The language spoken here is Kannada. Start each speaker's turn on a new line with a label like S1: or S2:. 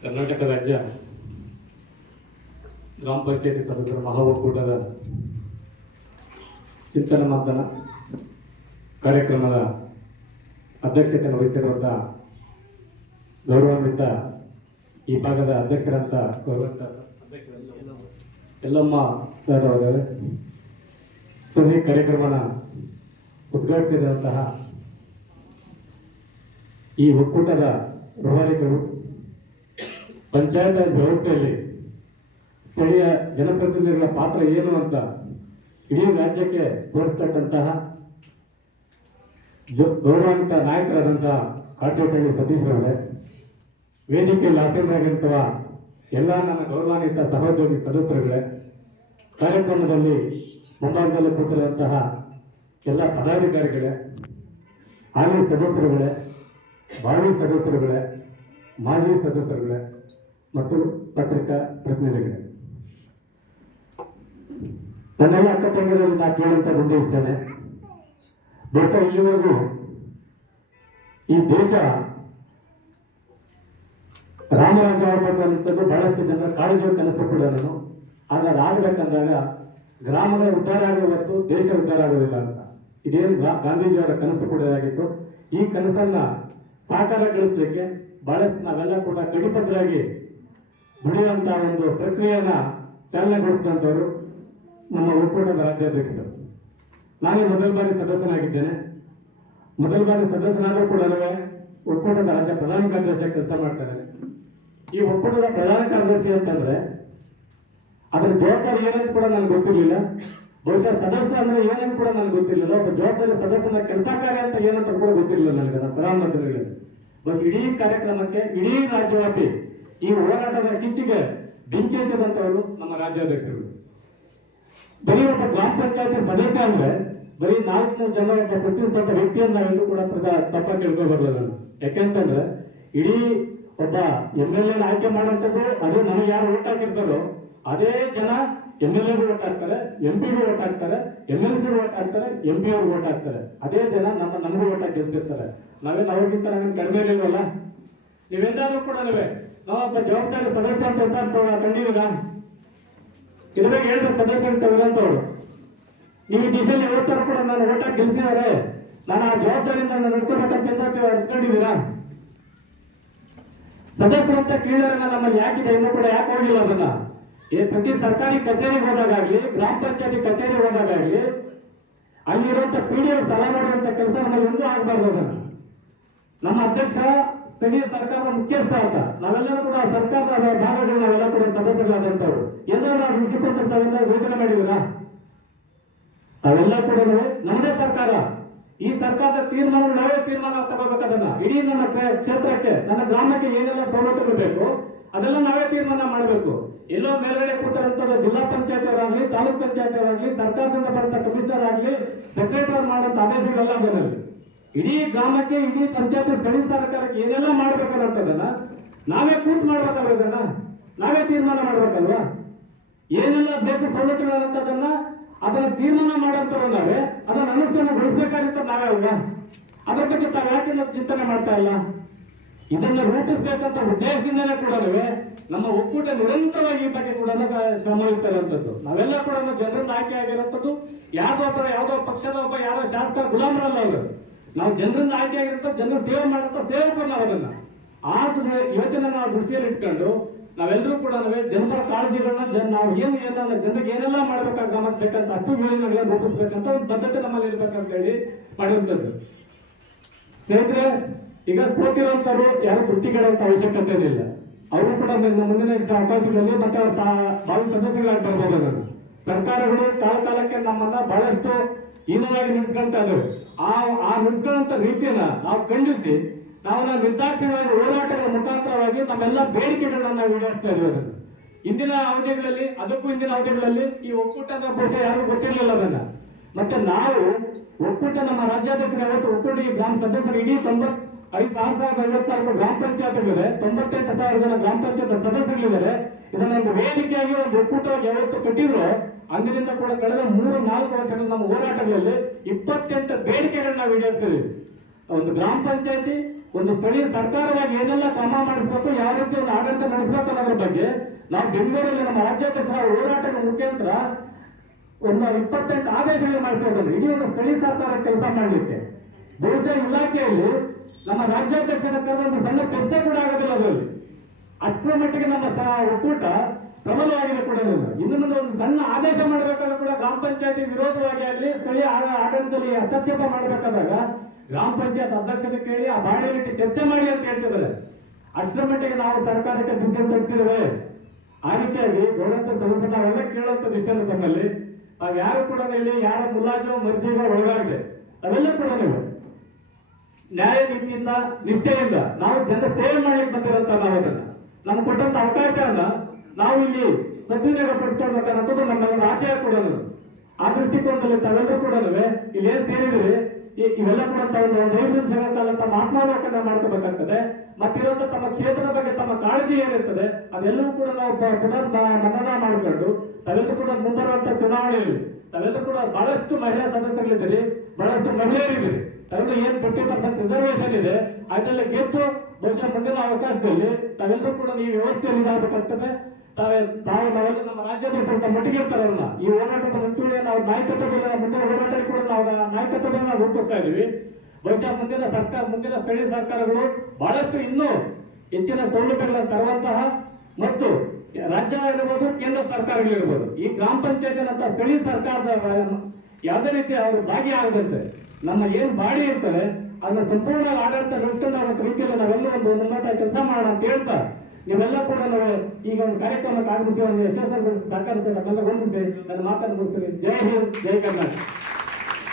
S1: ಕರ್ನಾಟಕ ರಾಜ್ಯ ಗ್ರಾಮ ಪಂಚಾಯತಿ ಸದಸ್ಯರ ಮಹಾ ಒಕ್ಕೂಟದ ಚಿಂತನ ಮಂಥನ ಕಾರ್ಯಕ್ರಮದ ಅಧ್ಯಕ್ಷತೆಯನ್ನು ವಹಿಸಿರುವಂಥ ಗೌರವಾನ್ವಿತ ಈ ಭಾಗದ ಅಧ್ಯಕ್ಷರಂತ ಗೌರವಂತ ಎಲ್ಲಮ್ಮ ಸರ್ ಅವರೇ. ಸೊ ಈ ಕಾರ್ಯಕ್ರಮನ ಉದ್ಘಾಟಿಸಿದಂತಹ ಈ ಒಕ್ಕೂಟದ ವ್ಯವಹಾರಿಕರು ಪಂಚಾಯತ್ ರಾಜ್ ವ್ಯವಸ್ಥೆಯಲ್ಲಿ ಸ್ಥಳೀಯ ಜನಪ್ರತಿನಿಧಿಗಳ ಪಾತ್ರ ಏನು ಅಂತ ಇಡೀ ರಾಜ್ಯಕ್ಕೆ ತೋರಿಸ್ತಕ್ಕಂತಹ ಗೌರವಾನ್ವಿತ ನಾಯಕರಾದಂತಹ ಕಾಸೇಟಳ್ಳಿ ಸತೀಶ್ ರವರೇ ವೇದಿಕೆಯಲ್ಲಿ ಆಸೀನರಾಗಿರುತ್ತವ ಎಲ್ಲ ನನ್ನ ಗೌರವಾನ್ವಿತ ಸಹೋದ್ಯೋಗಿ ಸದಸ್ಯರುಗಳೇ, ಕಾರ್ಯಕ್ರಮದಲ್ಲಿ ಮುಂಭಾಗದಲ್ಲಿ ಕೂತಿರುವಂತಹ ಎಲ್ಲ ಪದಾಧಿಕಾರಿಗಳೇ, ಹಾಲಿ ಸದಸ್ಯರುಗಳೇ ಬಾಳಿ ಸದಸ್ಯರುಗಳೇ, ಮಾಜಿ ಸದಸ್ಯರುಗಳೇ ಮತ್ತು ಪತ್ರಿಕಾ ಪ್ರತಿನಿಧಿಗಳು. ನನ್ನೆಲ್ಲ ಅಕ್ಕ ತಂಗಿರಲ್ಲಿ ನಾ ಕೇಳಂತ ಮುಂದೆ ದೇಶ ಇಲ್ಲಿವರೆಗೂ ಈ ದೇಶ ರಾಮರಾಜ್ಯ ಅನ್ನೋದು ಬಹಳಷ್ಟು ಜನರ ಕಾಳಜಿ ಕನಸು ಕೂಡ ನಾನು ಆಗ ಅದಾಗಬೇಕಂದಾಗ ಗ್ರಾಮದ ಉದ್ಧಾರ ಆಗುವತ್ತು ದೇಶ ಉದ್ಧಾರ ಆಗೋದಿಲ್ಲ ಅಂತ. ಇದೇನು ಗಾಂಧೀಜಿಯವರ ಕನಸು ಕೂಡ ಆಗಿತ್ತು ಈ ಕನಸನ್ನ ಸಾಕಾರಗೊಳಿಸಲಿಕ್ಕೆ ಬಹಳಷ್ಟು ನಾವೆಲ್ಲ ಕೂಡ ಕಡಿಬದ್ಧರಾಗಿ ದುಡಿಯುವಂತ ಒಂದು ಪ್ರಕ್ರಿಯೆಯನ್ನ ಚಾಲನೆಗೊಳಿಸಿದಂಥವರು ನಮ್ಮ ಒಕ್ಕೂಟದ ರಾಜ್ಯಾಧ್ಯಕ್ಷರು. ನಾನೇ ಮೊದಲ ಬಾರಿ ಸದಸ್ಯನಾಗಿದ್ದೇನೆ. ಮೊದಲ ಬಾರಿ ಸದಸ್ಯನಾದರೂ ಕೂಡ ಒಕ್ಕೂಟದ ರಾಜ್ಯ ಪ್ರಧಾನ ಕಾರ್ಯದರ್ಶಿಯಾಗಿ ಕೆಲಸ ಮಾಡ್ತಾರೆ ಈ ಒಕ್ಕೂಟದ ಪ್ರಧಾನ ಕಾರ್ಯದರ್ಶಿ ಅಂತಂದ್ರೆ ಅದರ ಜವಾಬ್ದಾರಿ ಏನಂತ ಕೂಡ ನನಗೆ ಗೊತ್ತಿರಲಿಲ್ಲ. ಬಹುಶಃ ಸದಸ್ಯ ಅಂದ್ರೆ ಏನಂತ ಕೂಡ ನನಗೆ ಗೊತ್ತಿರಲಿಲ್ಲ. ಒಬ್ಬ ಜವಾಬ್ದಾರಿ ಸದಸ್ಯನ ಕೆಲಸ ಕಾರ್ಯ ಅಂತ ಏನಂತ ಕೂಡ ಗೊತ್ತಿರಲಿಲ್ಲ ನನಗೆ ಪ್ರಧಾನಮಂತ್ರಿಗಳಿಗೆ ಬಸ್ ಇಡೀ ಕಾರ್ಯಕ್ರಮಕ್ಕೆ ಇಡೀ ರಾಜ್ಯವ್ಯಾಪಿ ಈ ಹೋರಾಟದ ಕಿಚ್ಚಿಗೆ ಬೆಂಕಿ ಹಚ್ಚದಂಥವರು ನಮ್ಮ ರಾಜ್ಯಾಧ್ಯಕ್ಷರು. ಬರೀ ಒಬ್ಬ ಗ್ರಾಮ ಪಂಚಾಯತಿ ಸದಸ್ಯ ಅಂದ್ರೆ ಬರೀ ನಾಲ್ಕು ಜನ ಪ್ರತಿಷ್ಠಿತ ವ್ಯಕ್ತಿಯನ್ನು ನಾವೆಲ್ಲೂ ಕೂಡ ತಪ್ಪ ತಿಳ್ಕೊಬಾರ್ದು ನಾನು. ಯಾಕೆಂತಂದ್ರೆ ಇಡೀ ಒಬ್ಬ ಎಂ ಎಲ್ ಎನ ಆಯ್ಕೆ ಮಾಡೋಂಥದ್ದು ಅದೇ ನಮಗೆ ಯಾರು ಓಟ್ ಅದೇ ಜನ ಎಂ ಎಲ್ ಎಗೂ ಓಟ್ ಹಾಕ್ತಾರೆ, ಎಂ ಪಿಗೂ ಓಟ್ ಹಾಕ್ತಾರೆ ಎಂ ಎಲ್ ಸಿ ಓಟ್ ಹಾಕ್ತಾರೆ, ಎಂ ಪಿ ಅವ್ರಿಗೆ ಓಟ್ ಅದೇ ಜನ ನಮ್ಮ ನಮಗೂ ಓಟ್ ಹಾಕಿ ಗೆಲ್ಸಿರ್ತಾರೆ ನಾವೇನು ಅವ್ರಿಗಿಂತ ನಮಗೆ ಕಡಿಮೆ ಇಲ್ಲವಲ್ಲ ನೀವೆಂದಾದ್ರೂ ಕೂಡ ನಾವೊಬ್ಬ ಜವಾಬ್ದಾರಿ ಸದಸ್ಯ ಅಂತ ಅಂತ ಕಂಡಿದ್ದೀರಾ ಇರ್ಬೇಕು ಹೇಳ್ಬೇಕು ಸದಸ್ಯ ಅಂತ ಇರೋಂಥವ್ರು ನೀವು ದಿಶೆಯಲ್ಲಿ ಯಾವತ್ತಾರು ಕೂಡ ನಾನು ಓಟ ಗೆಲ್ಸಿದ್ದಾರೆ. ನಾನು ಆ ಜವಾಬ್ದಾರಿಯಿಂದ ನಾನು ನಡ್ಕೋಬೇಕಂತ ಅನ್ಕೊಂಡಿದ್ದೀರಾ ಸದಸ್ಯರಂತ ಕೇಳಿದ್ರೆ ನಮ್ಮಲ್ಲಿ ಯಾಕಿದೆ? ಇನ್ನೂ ಕೂಡ ಯಾಕೆ ಹೋಗಿಲ್ಲ ಅದನ್ನ? ಪ್ರತಿ ಸರ್ಕಾರಿ ಕಚೇರಿಗೆ ಹೋದಾಗಲಿ ಗ್ರಾಮ ಪಂಚಾಯತಿ ಕಚೇರಿಗೆ ಹೋದಾಗಲಿ ಅಲ್ಲಿರುವಂತ ಪಿ ಡಿ ಎಫ್, ಸಲ ಮಾಡುವಂತ ಕೆಲಸ ನಮ್ಮಲ್ಲಿ ಎಂದೂ ಆಗಬಾರ್ದು ಅದನ್ನ. ನಮ್ಮ ಅಧ್ಯಕ್ಷ ಸ್ಥಳೀಯ ಸರ್ಕಾರದ ಮುಖ್ಯಸ್ಥ ಅಂತ ನಾವೆಲ್ಲರೂ ಕೂಡ ಸರ್ಕಾರದ ಭಾಗಗಳು, ನಾವೆಲ್ಲ ಕೂಡ ಸದಸ್ಯರಾದಂತವ್ರು ಎಲ್ಲರೂ ಆ ದೃಷ್ಟಿಕೋನ ತಾವೆಲ್ಲ ಯೋಚನೆ ಮಾಡಿದಿರಾ ತಾವೆಲ್ಲ ಕೂಡ ನಮ್ಮದೇ ಸರ್ಕಾರ. ಈ ಸರ್ಕಾರದ ತೀರ್ಮಾನ, ನಾವೇ ತೀರ್ಮಾನ ತಗೋಬೇಕದನ್ನ ಇಡೀ ನನ್ನ ಕ್ಷೇತ್ರಕ್ಕೆ, ನನ್ನ ಗ್ರಾಮಕ್ಕೆ ಏನೆಲ್ಲ ಸವಲತ್ತುಗಳು ಬೇಕು, ಅದೆಲ್ಲ ನಾವೇ ತೀರ್ಮಾನ ಮಾಡಬೇಕು. ಎಲ್ಲೋ ಮೇಲ್ಗಡೆ ಕೂತಿರುವಂತದ್ದು ಜಿಲ್ಲಾ ಪಂಚಾಯತ್ ಅವರಾಗ್ಲಿ ತಾಲೂಕ್ ಪಂಚಾಯತ್ ಅವರಾಗ್ಲಿ ಸರ್ಕಾರದಿಂದ ಬರುವಂತ ಕಮಿಷನರ್ ಆಗ್ಲಿ ಸೆಕ್ರೆಟರಿ ಮಾಡುವಂತ ಆದೇಶಗಳೆಲ್ಲ ಅದರಲ್ಲಿ ಇಡೀ ಗ್ರಾಮಕ್ಕೆ, ಇಡೀ ಪಂಚಾಯತ್ ಸ್ಥಳೀಯ ಸರ್ಕಾರಕ್ಕೆ ಏನೆಲ್ಲ ಮಾಡ್ಬೇಕನ್ನೋಂಥದ್ದನ್ನ ನಾವೇ ಕೂತ್ ಮಾಡ್ಬೇಕಲ್ವ ಇದನ್ನ ನಾವೇ ತೀರ್ಮಾನ ಮಾಡ್ಬೇಕಲ್ವಾ? ಏನೆಲ್ಲ ಬೇಕು ಸವಲತ್ತುಗಳನ್ನಂಥದ್ದನ್ನ ಅದನ್ನ ತೀರ್ಮಾನ ಮಾಡೋಂಥವ್ರು ನಾವೇ, ಅದನ್ನ ಅನುಷ್ಠಾನಗೊಳಿಸ್ಬೇಕಾದಂತ ನಾವೇ ಅಲ್ವಾ? ಅದ್ರ ಬಗ್ಗೆ ತಾವು ಯಾಕೆ ಚಿಂತನೆ ಮಾಡ್ತಾ ಇಲ್ಲ? ಇದನ್ನ ರೂಪಿಸಬೇಕಂತ ಉದ್ದೇಶದಿಂದಲೇ ಕೂಡ ನಮ್ಮ ಒಕ್ಕೂಟ ನಿರಂತರವಾಗಿ ಈ ಬಗ್ಗೆ ಕೂಡ ಶ್ರಮಿಸ್ತಾ ಇರುವಂತದ್ದು ನಾವೆಲ್ಲ ಕೂಡ ಜನರಿಂದ ಆಯ್ಕೆ ಆಗಿರುವಂತದ್ದು ಯಾವ್ದೋ ಒಬ್ಬರ, ಯಾವುದೋ ಪಕ್ಷದ ಒಬ್ಬ, ಯಾರೋ ಶಾಸಕರ ಗುಲಾಮರಲ್ಲ ಅವರು. ನಾವು ಜನರನ್ನ ಆಯ್ಕೆ ಆಗಿರುತ್ತ ಜನರ ಸೇವೆ ಮಾಡುವಂತ ಸೇವಕರು ನಾವು ಅದನ್ನ ಆ ಯೋಚನೆ ನಾವು ದೃಷ್ಟಿಯಲ್ಲಿ ಇಟ್ಕೊಂಡು ನಾವೆಲ್ಲರೂ ಕೂಡ ಜನಪರ ಕಾಳಜಿಗಳನ್ನ ಜನ ನಾವು ಏನು ಏನಲ್ಲ ಜನರಿಗೆ ಏನೆಲ್ಲ ಮಾಡ್ಬೇಕಾಗ ಬೇಕಂತ ಅಷ್ಟು ಯೋಜನೆಗಳನ್ನ ರೂಪಿಸ್ಬೇಕಂತ ಒಂದು ಬದ್ಧತೆ ನಮ್ಮಲ್ಲಿ ಇರ್ಬೇಕಂತ ಹೇಳಿ ಮಾಡಿರುವಂತದ್ದು ಸ್ನೇಹಿತರೆ, ಈಗ ಸೋತಿರುವಂತವ್ರು ಯಾರು ತೃಪ್ತಿಗೆಡುವಂತ ಅವಶ್ಯಕತೆ ಇಲ್ಲ. ಅವರು ಕೂಡ ಮುಂದಿನ ಅವಕಾಶಗಳಲ್ಲಿ ಮತ್ತೆ ಭಾವಿ ಸದಸ್ಯಗಳಾಗಿ ಬರ್ಬೋದು ಅದನ್ನು ಸರ್ಕಾರಗಳು ಕಾಲ ಕಾಲಕ್ಕೆ ನಮ್ಮನ್ನ ಬಹಳಷ್ಟು ಹೀನವಾಗಿ ನಿಲ್ಸ್ಕೊಳ್ತಾ ಇದ್ದಾವೆ ಆ ಆ ನಿಲ್ಸ್ಕೊಳ್ಳುವಂತ ರೀತಿಯನ್ನ ನಾವು ಖಂಡಿಸಿ, ನಾವು ನಾವು ನಿರ್ದಾಕ್ಷಿಣ್ಯವಾಗಿ ಹೋರಾಟಗಳ ಮುಖಾಂತರವಾಗಿ ನಮ್ಮೆಲ್ಲ ಬೇಡಿಕೆಗಳನ್ನ ನಾವು ಈಡೇರಿಸ್ತಾ ಇದ್ದೀವಿ ಇಂದಿನ ಅವಧಿಗಳಲ್ಲಿ, ಅದಕ್ಕೂ ಇಂದಿನ ಅವಧಿಗಳಲ್ಲಿ ಈ ಒಕ್ಕೂಟದ ಭಾಷೆ ಯಾರಿಗೂ ಗೊತ್ತಿರಲಿಲ್ಲ ಅದನ್ನ. ಮತ್ತೆ ನಾವು ಒಕ್ಕೂಟ ನಮ್ಮ ರಾಜ್ಯಾಧ್ಯಕ್ಷರು ಯಾವತ್ತು ಒಕ್ಕೂಟ ಈ ಗ್ರಾಮ ಸದಸ್ಯರು ಇಡೀ ತೊಂಬತ್ ಐದು ಸಾವಿರ ಸಾವಿರದ ಐವತ್ತಾರು ಗ್ರಾಮ ಪಂಚಾಯತ್ಗಳಿವೆ. ತೊಂಬತ್ತೆಂಟು ಸಾವಿರ ಜನ ಗ್ರಾಮ ಪಂಚಾಯತ್ ಸದಸ್ಯರಿದ್ದಾರೆ ಇದನ್ನ ಒಂದು ವೇದಿಕೆಯಾಗಿ ಒಂದು ಒಕ್ಕೂಟವಾಗಿ ಯಾವತ್ತು ಕಟ್ಟಿದ್ರು, ಅಂದಿನಿಂದ ಕೂಡ ಕಳೆದ ಮೂರು, ನಾಲ್ಕು ವರ್ಷಗಳ ನಮ್ಮ ಹೋರಾಟಗಳಲ್ಲಿ ಇಪ್ಪತ್ತೆಂಟು ಬೇಡಿಕೆಗಳನ್ನ ನಾವು ಈಡೇರಿಸಿದ್ವಿ. ಒಂದು ಗ್ರಾಮ ಪಂಚಾಯತಿ, ಒಂದು ಸ್ಥಳೀಯ ಸರ್ಕಾರವಾಗಿ ಏನೆಲ್ಲ ಕ್ರಮ ಮಾಡಿಸ್ಬೇಕು, ಯಾವ ರೀತಿ ಒಂದು ಆಡಳಿತ ನಡೆಸಬೇಕು ಅನ್ನೋದ್ರ ಬಗ್ಗೆ ನಾವು ಬೆಂಗಳೂರಲ್ಲಿ ನಮ್ಮ ರಾಜ್ಯಾಧ್ಯಕ್ಷರ ಹೋರಾಟದ ಮುಖಾಂತರ ಒಂದು ಇಪ್ಪತ್ತೆಂಟು ಆದೇಶಗಳು ಮಾಡಿಸಿದ್ರು ಇಡೀ ಒಂದು ಸ್ಥಳೀಯ ಸರ್ಕಾರ ಕೆಲಸ ಮಾಡಲಿಕ್ಕೆ. ಬಹುಶಃ ಇಲಾಖೆಯಲ್ಲಿ ನಮ್ಮ ರಾಜ್ಯಾಧ್ಯಕ್ಷರ ಕರೆದ ಸಣ್ಣ ಚರ್ಚೆ ಕೂಡ ಆಗೋದಿಲ್ಲ ಅದರಲ್ಲಿ. ಅಷ್ಟರ ಮಟ್ಟಿಗೆ ನಮ್ಮ ಒಕ್ಕೂಟ ಪ್ರಬಲವಾಗಿದೆ ಕೂಡ. ಇನ್ನು ಮುಂದೆ ಒಂದು ಸಣ್ಣ ಆದೇಶ ಮಾಡಬೇಕಾದ್ರೆ ಕೂಡ ಗ್ರಾಮ ಪಂಚಾಯತಿ ವಿರೋಧವಾಗಿ ಆಗಲಿ ಸ್ಥಳೀಯ ಆಡಳಿತದಲ್ಲಿ ಹಸ್ತಕ್ಷೇಪ ಮಾಡಬೇಕಾದಾಗ ಗ್ರಾಮ ಪಂಚಾಯತ್ ಅಧ್ಯಕ್ಷತೆ ಕೇಳಿ ಆ ಬಾಡಿಯಲ್ಲಿ ಚರ್ಚೆ ಮಾಡಿ ಅಂತ ಹೇಳ್ತಿದ್ದಾರೆ. ಅಷ್ಟರ ಮಟ್ಟಿಗೆ ನಾವು ಸರ್ಕಾರಕ್ಕೆ ಬಿಸಿ ತೋರಿಸಿದ್ದೇವೆ ಆ ರೀತಿಯಾಗಿ ಗೌಡಂತ ಸದಸ್ಯ ನಾವೆಲ್ಲ ಕೇಳುವಂಥದ್ದು ದೃಷ್ಟಿಯನ್ನು ತಮ್ಮಲ್ಲಿ ನಾವು ಯಾರು ಕೂಡ ಇಲ್ಲಿ, ಯಾರ ಮುಲಾಜು ಮರ್ಜಿಗಳು ಒಳಗಾಗಿದೆ. ಅವೆಲ್ಲ ಕೂಡ ನೀವು. ನ್ಯಾಯ ನಿಷ್ಠೆಯಿಂದ ನಾವು ಜನ ಸೇವೆ ಮಾಡಲಿಕ್ಕೆ ಬಂದಿರೋಂಥ ನಾವು ಅದನ್ನ ನಮ್ಗೆ ಕೊಟ್ಟಂತ ಅವಕಾಶನ ನಾವು ಇಲ್ಲಿ ಸದ್ವಿನಿಯೋಗ ನಮ್ಮ ಒಂದು ಆಶಯ ಕೂಡ ಆ ದೃಷ್ಟಿಕೋನದಲ್ಲಿ ತಾವೆಲ್ಲರೂ ಕೂಡ ಇಲ್ಲಿ ಏನ್ ಸೇರಿದ್ರಿ ಇವೆಲ್ಲ ಕೂಡ ತಾವು ಒಂದು ಐದು ನಿಮಿಷಗಳ ಕಾಲ ತಮ್ಮ ಆತ್ಮಾವಲೋಕನ ಮಾಡ್ಕೋಬೇಕಾಗ್ತದೆ. ಮತ್ತಿರುವಂತ ತಮ್ಮ ಕ್ಷೇತ್ರದ ಬಗ್ಗೆ ತಮ್ಮ ಕಾಳಜಿ ಏನಿರ್ತದೆ, ಅದೆಲ್ಲವೂ ಕೂಡ ನಾವು ಪುನರ್ ಮನನ ಮಾಡಿಕೊಂಡು ತಾವೆಲ್ಲರೂ ಕೂಡ ಮುಂಬರುವಂತ ಚುನಾವಣೆಯಲ್ಲಿ ತಾವೆಲ್ಲರೂ ಕೂಡ ಬಹಳಷ್ಟು ಮಹಿಳಾ ಸದಸ್ಯರಿದ್ದೀರಿ ಬಹಳಷ್ಟು ಮಹಿಳೆಯರಿದ್ದೀರಿ. ತಾವೆಲ್ಲರೂ ಏನ್ ಫಿಫ್ಟಿ ಪರ್ಸೆಂಟ್ ರಿಸರ್ವೇಶನ್ ಇದೆ ಅದನ್ನೆಲ್ಲ ಗೆದ್ದು ಬಹುಶಃ ಮುಂದಿನ ಅವಕಾಶದಲ್ಲಿ ತಾವೆಲ್ಲರೂ ಕೂಡ ಈ ವ್ಯವಸ್ಥೆಯಲ್ಲಿ ಇದಾಗಬೇಕಾಗ್ತದೆ. ತಾವೇ, ತಾವು ನಾವೆಲ್ಲ ನಮ್ಮ ರಾಜ್ಯದಲ್ಲಿ ಸ್ವಲ್ಪ ಮಟ್ಟಿಗೆ ಇರ್ತಾರೆ ಅವ್ರನ್ನ. ಈ ಹೋರಾಟದ ಮುಂಚೂಣಿಯಲ್ಲಿ ನಾವು ನಾಯಕತ್ವದಲ್ಲಿ ಮುಂದಿನ ಹೋರಾಟಕ್ಕೆ ಕೂಡ ನಾವು ನಾಯಕತ್ವದಲ್ಲಿ ನಾವು ರೂಪಿಸ್ತಾ ಇದೀವಿ. ಬಹುಶಃ ಮುಂದಿನ ಸರ್ಕಾರ, ಮುಂದಿನ ಸ್ಥಳೀಯ ಸರ್ಕಾರಗಳು ಬಹಳಷ್ಟು ಇನ್ನೂ ಹೆಚ್ಚಿನ ಸೌಲಭ್ಯಗಳನ್ನು ತರುವಂತಹ ಮತ್ತು ರಾಜ್ಯ ಇರ್ಬೋದು ಕೇಂದ್ರ ಸರ್ಕಾರಗಳಿರ್ಬೋದು ಈ ಗ್ರಾಮ ಪಂಚಾಯತಿನಂತಹ ಸ್ಥಳೀಯ ಸರ್ಕಾರದ ಯಾವುದೇ ರೀತಿ ಅವರು ಭಾಗಿಯಾಗದಂತೆ ನಮ್ಮ ಏನ್ ಬಾಡಿ ಇರ್ತದೆ ಅದನ್ನ ಸಂಪೂರ್ಣ ಆಡಳಿತ ನಾವು ರೀತಿಯಲ್ಲಿ ನಾವೆಲ್ಲ ಒಂದು ಮುನ್ನೋಟ ಕೆಲಸ ಮಾಡೋಣ ಅಂತ ಹೇಳ್ತಾರೆ. ನೀವೆಲ್ಲ ಕೂಡ ನಾವು ಈಗ ಒಂದು ಕಾರ್ಯಕ್ರಮಕ್ಕೆ ಆಗಮಿಸಿ, ಒಂದು ಯಶಸ್ಸನ್ನು ಸಹಕರಿಸಿ ನಮ್ಮೆಲ್ಲ ಹೋಗಿದ್ದೆ ನನ್ನ ಮಾತನ್ನು ಜೈ ಹಿಂದ್, ಜೈ ಕರ್ನಾಟಕ.